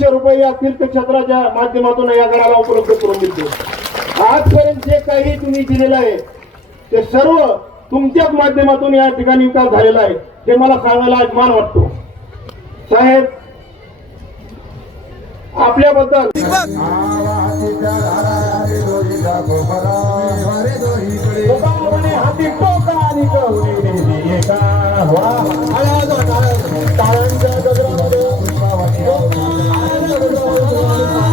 रुपये या तीर्थक्षेत्राच्या माध्यमातून या गडाला उपलब्ध करून दिले आजपर्यंत जे काही तुम्ही दिलेलं आहे ते सर्व तुमच्याच माध्यमातून या ठिकाणी विकास झालेला आहे हे मला सांगायला अभिमान वाटतो साहेब आपल्याबद्दल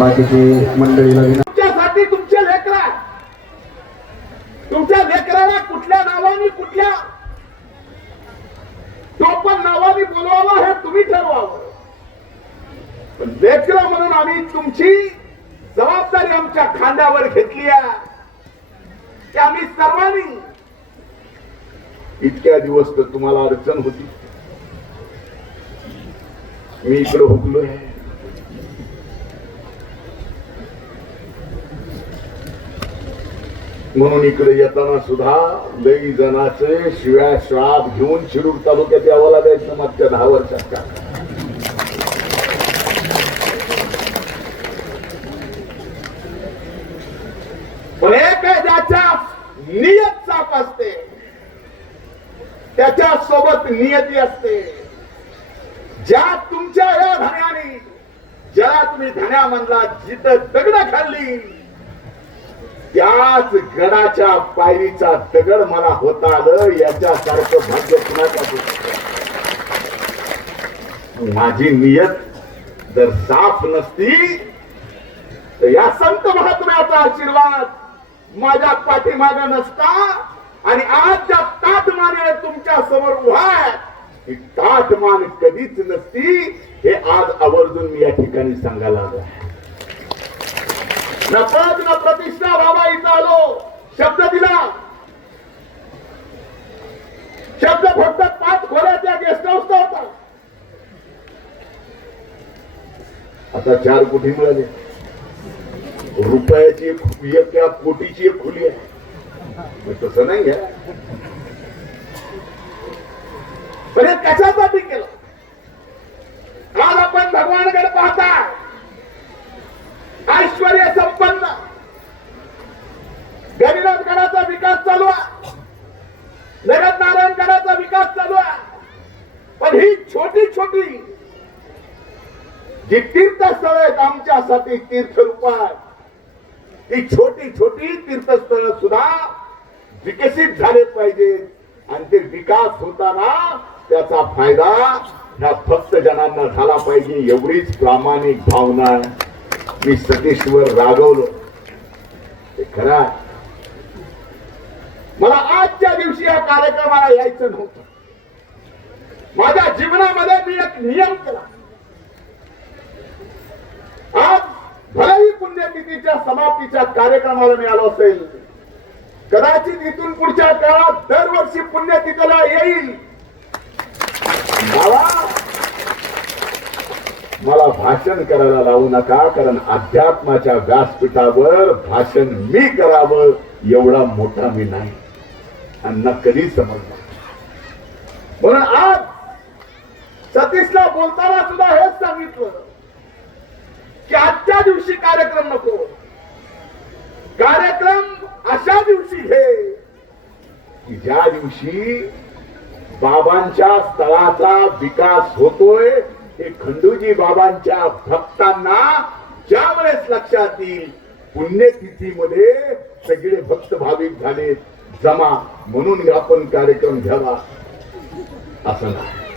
बाकीची मंडळीला तुमच्यासाठी तुमच्या लेकरा. तुमच्या लेकराला कुठल्या नावाने कुठल्या टोपण नावाने बोलवावं हे तुम्ही ठरवावं. पण म्हणून आम्ही तुमची जबाबदारी आमच्या खांद्यावर घेतली आहे. की आम्ही सर्वांनी इतक्या दिवस तर तुम्हाला अडचण होती. मी इकडे हुकलोय. म्हणून इकडे येताना सुद्धा लई जणाचे शिव्या श्राप घेऊन शिरूर तालुक्यात यावं लागायचं मागच्या दहा वर्षात. का पण ज्याच्या नियत साप असते. त्याच्या सोबत नियती असते. ज्या तुमच्या या धन्याने ज्याला तुम्ही धन्या म्हणला जिथं दगड खाल्ली त्याच गडाच्या पायरीचा दगड मला होता आलं याच्यासारखं भाग्य कुणाच्या माझी नियत जर साफ नसती तर या संत महात्म्याचा आशीर्वाद माझ्या पाठीमाग नसता आणि आज ज्या ताटमाने तुमच्यासमोर उभा आहे ही ताटमान कधीच नसती हे आज आवर्जून मी या ठिकाणी सांगायला आलो आहे. न पद न प्रतिष्ठा शब्द दिला. शब्द फक्त पाच खोल्याच्या गेस्ट हाऊसचा होता. आता चार कोटी मिळाले. रुपयाची एक कोटीची एक खुली आहे. पण तसं नाही आहे पण हे कशासाठी केलं आज आपण भगवानकडे पाहता ऐश्वर्य संपन्न गणिनाथ गडाचा विकास चालू आहे जगत नारायण गडाचा विकास चालू आहे पण ही छोटी छोटी ही तीर्थस्थळ आहेत आमच्यासाठी तीर्थ रूपात ही छोटी छोटी तीर्थस्थळ सुद्धा विकसित झाले पाहिजेत आणि ते विकास होताना त्याचा फायदा ह्या भक्त जणांना झाला पाहिजे एवढीच प्रामाणिक भावना मी सतीशवर रागवलो. ते खरा मला आजच्या दिवशी या कार्यक्रमाला यायचं नव्हतं. माझ्या जीवनामध्ये मी एक नियम केला आज भलेही पुण्यतिथीच्या समाप्तीच्या कार्यक्रमाला मी आलो असेल. कदाचित इथून पुढच्या काळात दरवर्षी पुण्यतिथीला येईल. मला भाषण करायला लावू नका कारण अध्यात्माच्या व्यासपीठावर भाषण मी करावं एवढा मोठा मी नाही. आणि कधी समजणार? म्हणून आज सतीशला बोलताना सुद्धा हेच सांगितलं. की आजच्या दिवशी कार्यक्रम नको. कार्यक्रम अशा दिवशी घे की ज्या दिवशी बाबांच्या स्थळाचा विकास होतोय हे खंडूजी बाबांच्या भक्तांना ज्या वेळेस लक्षात येईल पुण्यतिथीमध्ये सगळे भक्त भाविक झाले जमा म्हणून आपण कार्यक्रम घ्यावा. असं नाही.